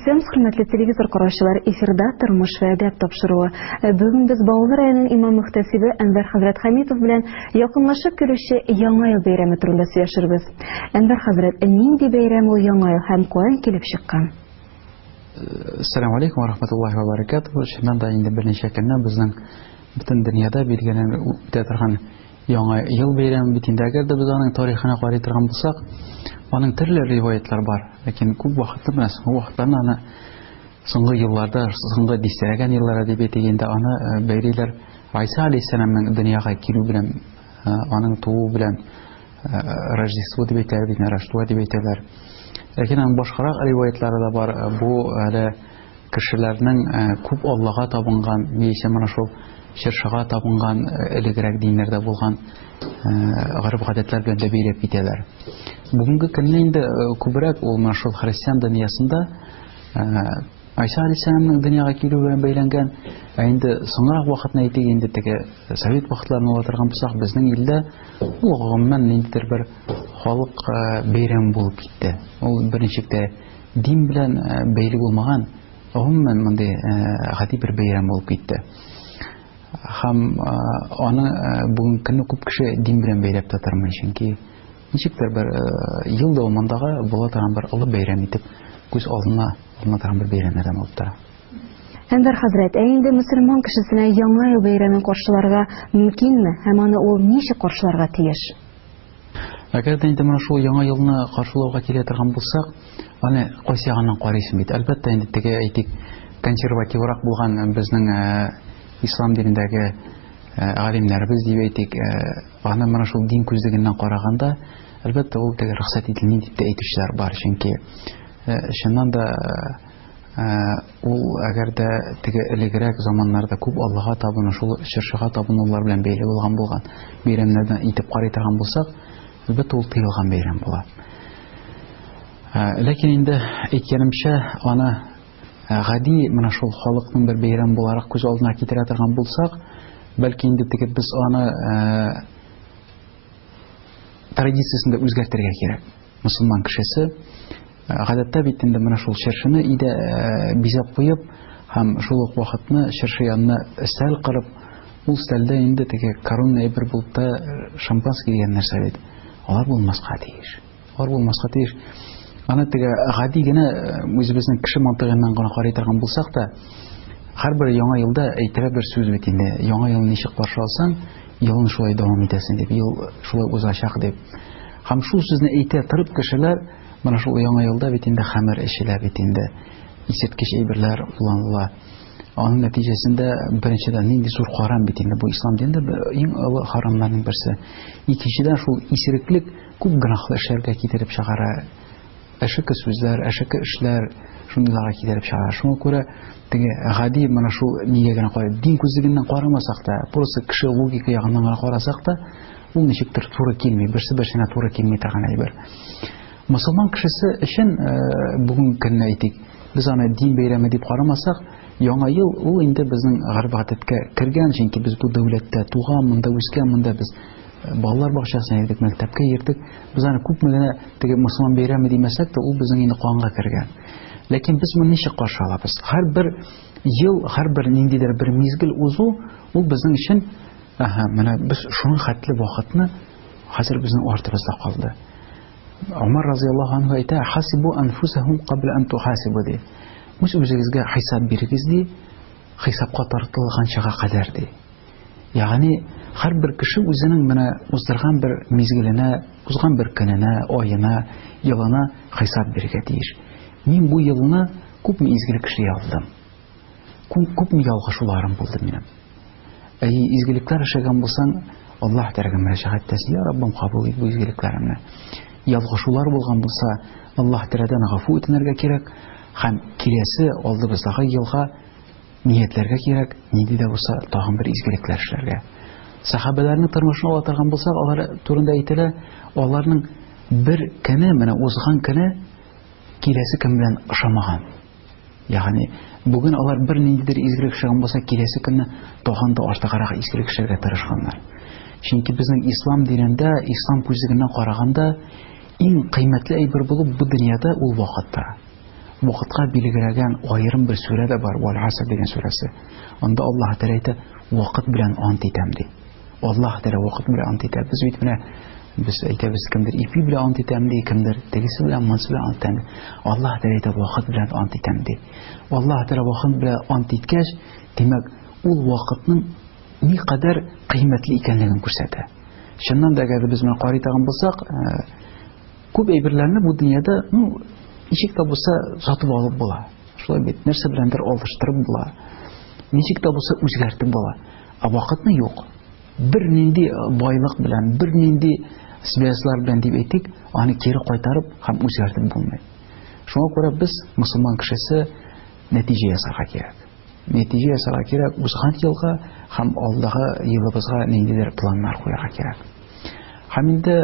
Исән хөрмәтле телевизор караучылар, эфирда тормыш вә әдәп тапшыруы. Бүген без Баулы районының имам мөхтәсибе Әнвәр хәзрәт Хәмитов белән якынлашып килүче Яңа ел бәйрәме турында сөйләшербез. Әнвәр хәзрәт, нинди бәйрәм ул Яңа ел һәм каян килеп чыккан? Ассаламу алейкум ва рахматуллахи ва баракатуху. Шуннан да инде берничә көннән безнең бөтен дөньяда билгеләнеп үтә торган Яңа ел бәйрәме бит инде. Әгәр дә без аның тарихына карый торган булсак, аның төрле риваятлар бар. Ләкин күп вакытта менә соңгы вакытларда аны соңгы елларда, соңгы дистәләгән еллар дип әйтгәндә аны бәйриләр Айса алейһиссаламның дөньяга килү белән, аның туу белән Рождество дип әйтәләр, Рождество дип әйтәләр. Ләкин аның башкарак риваятлары да бар. Бу әле кешеләрнең күп Аллага табынган, яисә менә шул ширшага табынган элегрәк диннәрдә булган гореф-гадәтләр белән дә бәйләп китәләр. Бүгенге көнне инде күбрәк ул менә шул христиан дөньясында Айса алейһиссаламның дөньяга килү белән бәйләнгән. Инде соңрак вакытны әйтик, инде теге совет вакытларына алып булсак, безнең илдә ул гомумән ниндидер бер халык бәйрәме булып китте. Ул берничектә дин белән бәйле булмаган, гомумән мондый гади бер бәйрәм булып китте. Һәм аны бүген көнне күп кеше дин белән бәйләп тә тормый, чөнки ничектер бер ел дәвамындагы була торган бер олы бәйрәм итеп күз алдына торган бер бәйрәмнәрдән булып тора. Әнвәр хәзрәт, инде мөселман кешесенә Яңа ел бәйрәмен каршыларга мөмкинме һәм аны ул ничек каршыларга тиеш? Әгәр дә инде менә шул Яңа елны каршылауга килә торган булсак, аны кайсы ягыннан карыйсың бит? Әлбәттә, инде теге әйтик, консервативрак булган безнең ислам динендәге галимнәрбез дип әйтик, аны менә шул дин күзлегеннән караганда, әлбәттә, ул теге рөхсәт ителми дип әйтүчеләр бар, чөнки чыннан да ул әгәр дә теге элегрәк заманнарда күп Аллага табыну, шул ширшага табынулар белән бәйле булган бәйрәмнәрдән итеп карый торган булсак, әлбәттә, ул тыелган бәйрәм була. Ләкин инде әйткәнемчә, аны гади менә шул халыкның бер бәйрәм буларак күз алдына китерә торган булсак, бәлки инде теге без аны традициясен дә үзгәртергә кирәк. Мөселман кешесе гадәттә бит инде менә шул ширшене идә бизәп куеп, һәм шул ук вакытны ширше янына өстәл кырып, ул өстәлдә инде теге коронный бер булып та шампанский дигән нәрсә бит. Алар булмаска тиеш. Алар булмаска тиеш. Аны теге гади генә үзебезнең кеше мантыгыннан гына карый торган булсак та, һәрбер яңа елда әйтелә бер сүз бит инде. Яңа елны ничек каршы алсаң, елны шулай дәвам итәсең дип, ел шулай узачак дип. Һәм шул сүзне әйтә торып кешеләр менә шул яңа елда бит инде хәмер эчелә бит инде. Исерткеч әйберләр кулланыла. Аның нәтиҗәсендә беренчедән нинди зур харам бит инде, бу ислам динендә иң олы харамнарның берсе. Икенчедән шул исереклек күп гөнаһлы эшләргә китереп чыгара. Әшәке сүзләр, әшәке эшләр шундыйларга китереп чыгара. Шуңа күрә теге гади менә шул нигә генә карый, дин күзлегеннән карамасак та, просто кеше логика ягыннан гына карасак та, ул ничектер туры килми, берсе-берсенә туры килми торган әйбер. Мөселман кешесе өчен бүген көнне әйтик, без аны дин бәйрәме дип карамасак, яңа ел ул инде безнең гореф-гадәткә кергән, чөнки без бу дәүләттә туган, монда үскән, монда без балалар бакчасына йөрдек, мәктәпкә йөрдек. Без аны күпме генә теге мөселман бәйрәме димәсәк тә, ул безнең инде канга кергән. Ләкин без моны ничек каршы алабыз? Һәрбер ел, һәрбер ниндидер бер мизгел узу, ул безнең өчен, менә без шуның хәтле вакытны хәзер безнең артыбызда калды. Умар разыяллаһу анһу әйтә: "Хасибу анфусахум кабла ан тухасибу" ди. Үзегезгә хисап бирегез ди, хисапка тартылганчага кадәр ди. Ягъни һәрбер кеше үзенең менә уздырган бер мизгеленә, узган бер көненә, аена, елына хисап бирергә тиеш. Мин бу елны күпме изгелек эшли алдым. Күпме ялгышуларым булды минем. Изгелекләр эшләгән булсаң, Аллаһ Тәгаләгә мөрәҗәгать итәсең: "Я Раббым, кабул ит бу изгелекләремне." Ялгышулар булган булса, Аллаһ Тәгаләдән гафу үтенергә кирәк, һәм киләсе алдыбыздагы елга ниятләргә кирәк, нинди дә булса тагын бер изгелекләр эшләргә. Сахабаларның тормышын ала торган булсак, алар турында әйтелә, аларның бер көне, менә узган көне киләсе көн белән ошамаган. Ягъни бүген алар бер ниндидер изгелек эшләгән булса, киләсе көнне тагын да артыграк изгелек эшләргә тырышканнар. Чөнки безнең ислам динендә, ислам күзлегеннән караганда, иң кыйммәтле әйбер булып бу дөньяда ул вакытта. вакытка билгеләгән аерым бер сүрә дә бар, Вал-Аср дигән сүрәсе. Анда Аллаһ Тәгалә әйтә, вакыт белән ант итәм ди. Аллаһ Тәгалә вакыт белән ант итә. Без бит менә без әйтәбез, кемдер ипи белән ант итәм ди, кемдер тегесе белән, монсы белән ант итәм ди. Аллаһ Тәгалә әйтә, вакыт белән ант итәм ди. Аллаһ Тәгалә вакыт белән ант иткәч, димәк, ул вакытның ни кадәр кыйммәтле икәнлеген күрсәтә. Чыннан да әгәр без моны карый торган булсак, күп әйберләрне бу дөньяда, ничек тә булса сатып алып була. Шулай бит, нәрсә беләндер алыштырып була. Ничек тә булса үзгәртеп була. Вакытны юк. Бер нинди байлык белән, бер нинди связьлар белән дип әйтик, аны кире кайтарып һәм үзгәртеп булмый. Шуңа күрә без, мусульман кешесе, нәтиҗә ясарга кирәк. Нәтиҗә ясарга кирәк узган елга һәм алдагы елыбызга ниндидер планнар куярга кирәк. Һәм инде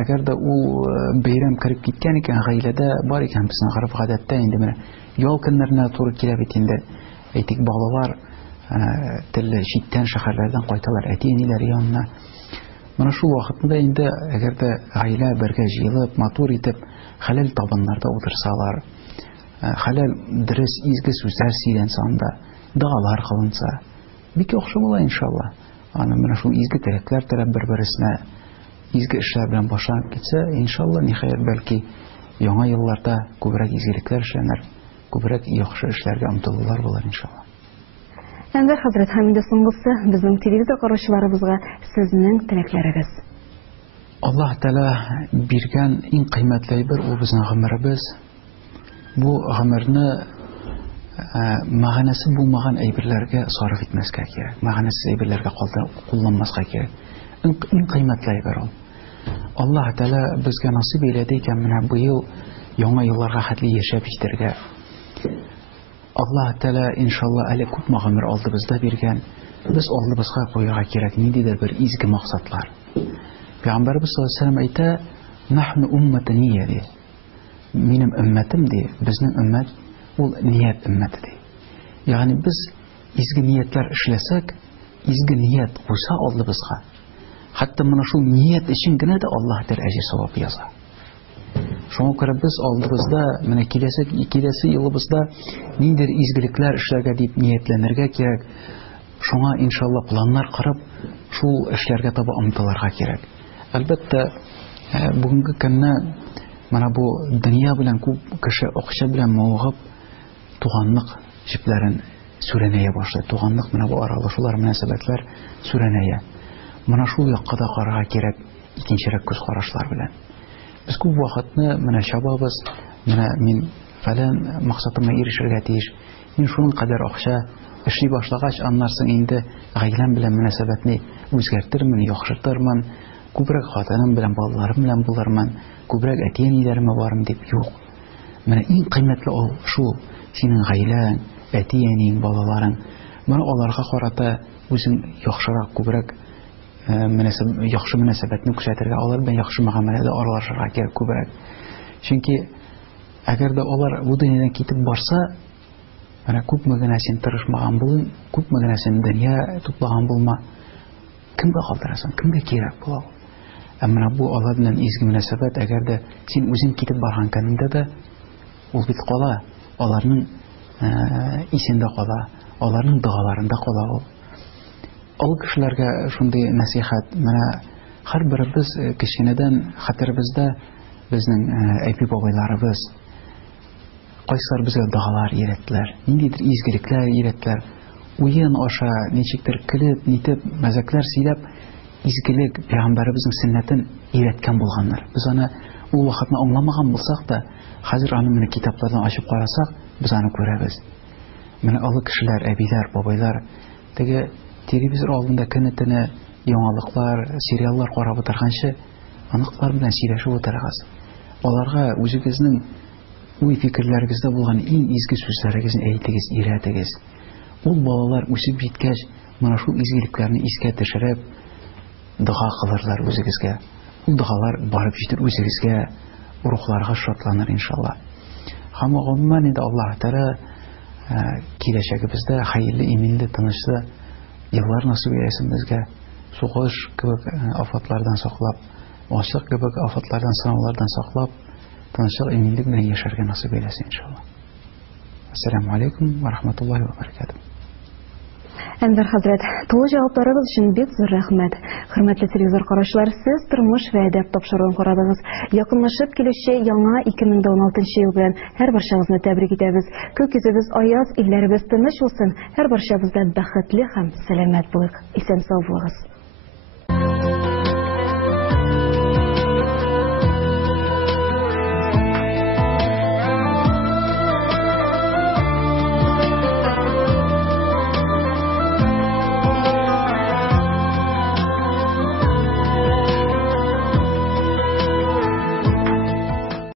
әгәр дә ул бәйрәм киреп киткән икән, гаиләдә бар икән, безнең гадәттә инде менә ял көннәренә туры килә бит инде. Әйтик, балалар телле читтән шәһәрләрдән кайталар әти-әниләре янына. Менә шул вакытта инде әгәр дә гаилә бергә җыелып, матур итеп, хәләл табыннарда утырсалар, хәләл дөрес изге сүзләр сөйләнсә анда, дуалар кылынса, бик яхшы була иншалла. Аны менә шул изге теләкләр теләп бер-берсенә изге эшләр белән башланып китсә, иншалла, ниһаять бәлки яңа елларда күбрәк изгелекләр эшләнер, күбрәк яхшы эшләргә омтылулар булыр иншалла. Әнвәр хәзрәт, һәм инде соңгысы безнең телевизор караучыларыбызга сезнең теләкләрегез. Аллаһ Тәгалә биргән иң кыйммәтле әйбер ул безнең гомеребез. Бу гомерне мәгънәсе булмаган әйберләргә сарыф итмәскә кирәк. Мәгънәсез әйберләргә кулланмаска кирәк. Иң кыйммәтле әйбер ул. Аллаһ Тәгалә безгә насыйп итте икән менә бу ел яңа елларга хәтле яшәп җитәргә. Аллаһ Тәгалә иншалла әле күп гомер алдыбызда биргән. Без алдыбызга куярга кирәк ниндидер бер изге максатлар. Пәйгамбәрбез саллаллаһу алейһи ва сәллям әйтә: "Нахну умматун нияди." Минем өммәтем ди, безнең өммәт ул ният өммәте ди. Ягъни без изге ниятләр эшләсәк, изге ният куйса алдыбызга, хәтта менә шул ният өчен генә дә Аллаһ Тәгалә әҗр савап яза. Шуңа күрә без алдыбызда, менә киләсе елыбызда ниндидер изгелекләр эшләргә дип ниятләнергә кирәк. Шуңа иншалла планнар корып, шул эшләргә таба омтылырга кирәк. Әлбәттә, бүгенге көнне менә бу дөнья белән күп кеше акча белән мавыгып, туганлык җипләрен сүрәнәя башлый. Туганлык менә бу аралашулар, мөнәсәбәтләр сүрәнәя. Менә шул якка да карарга кирәк икенчерәк күз карашлар белән. Без күп вакытны менә чабабыз, менә мин фәлән максатыма ирешергә тиеш, мин шуның кадәр акча эшли башлагач, аннан соң инде гаиләм белән мөнәсәбәтне үзгәртермен, яхшыртырмын, күбрәк хатыным белән, балаларым белән булырмын, күбрәк әти-әниләремә барым дип юк. Менә иң кыйммәтле ул шул синең гаиләң, әти-әниң, балаларың. Менә аларга карата үзең яхшырак, күбрәк яхшы мөнәсәбәтне күрсәтергә, алар белән яхшы мөгамәләдә аралашырга кирәк күбрәк. Чөнки әгәр дә алар бу дөньядан китеп барса, менә күпме генә син тырышмаган булың, күпме генә син дөнья туплаган булма, кемгә калдырасың, кемгә кирәк була ул? Менә бу алар белән изге мөнәсәбәт, әгәр дә син үзең китеп барган көнендә дә ул бит кала, аларның исендә кала, аларның дуаларында кала ул. Ал кешеләргә шундый насихат, менә һәрберебез кечкенәдән хәтеребездә безнең әби бабайларыбыз кайсылар безгә дуалар өйрәттеләр, ниндидер изгелекләр өйрәттеләр. Уен аша, ничектер көлеп, нитеп, мәзәкләр сөйләп, изгелек пәйгамбәребезнең сөннәтен өйрәткән булганнар. Без аны ул вакытны аңламаган булсак да, хәзер аны менә китаплардан ачып карасак, без аны күрәбез. Менә алы кешеләр, әбиләр, бабайлар, теге телевизор алдында көне-төне яңалыклар, сериаллар карап утырганчы, аныклар белән сөйләшеп утырыгыз. Аларга үзегезнең уй-фикерләрегездә булган иң изге сүзләрегезне әйтегез, өйрәтегез. Ул балалар үсеп җиткәч, менә шул изгелекләрне искә төшереп, дуга кылырлар үзегезгә. Ул дугалар барып җитер үзегезгә, рухларга шатланыр иншалла. Һәм гомумән инде Аллаһ Тәгалә киләчәгебездә хәерле, иминле, тынычлы еллар насыйп итсен безгә. Сугыш кебек афатлардан саклап, ачлык кебек афатлардан, сынаулардан саклап, тынычлык, иминлек белән яшәргә насыйп итсен иншалла. Ассаламу алейкум ва рахматуллахи ва баракатух. Әнвәр хәзрәт, тулы җавапларыгыз өчен бик зур рәхмәт. Хөрмәтле телевизор караучылар, сез тормыш вә әдәп тапшыруын карадыгыз. Якынлашып килүче яңа 2016 ел белән һәр барчагызны тәбрик итәбез. Күк йөзебез аяз, илләребез тыныч булсын. Һәр барчабыз да бәхетле һәм сәламәт булыйк. Исән-сау булыгыз.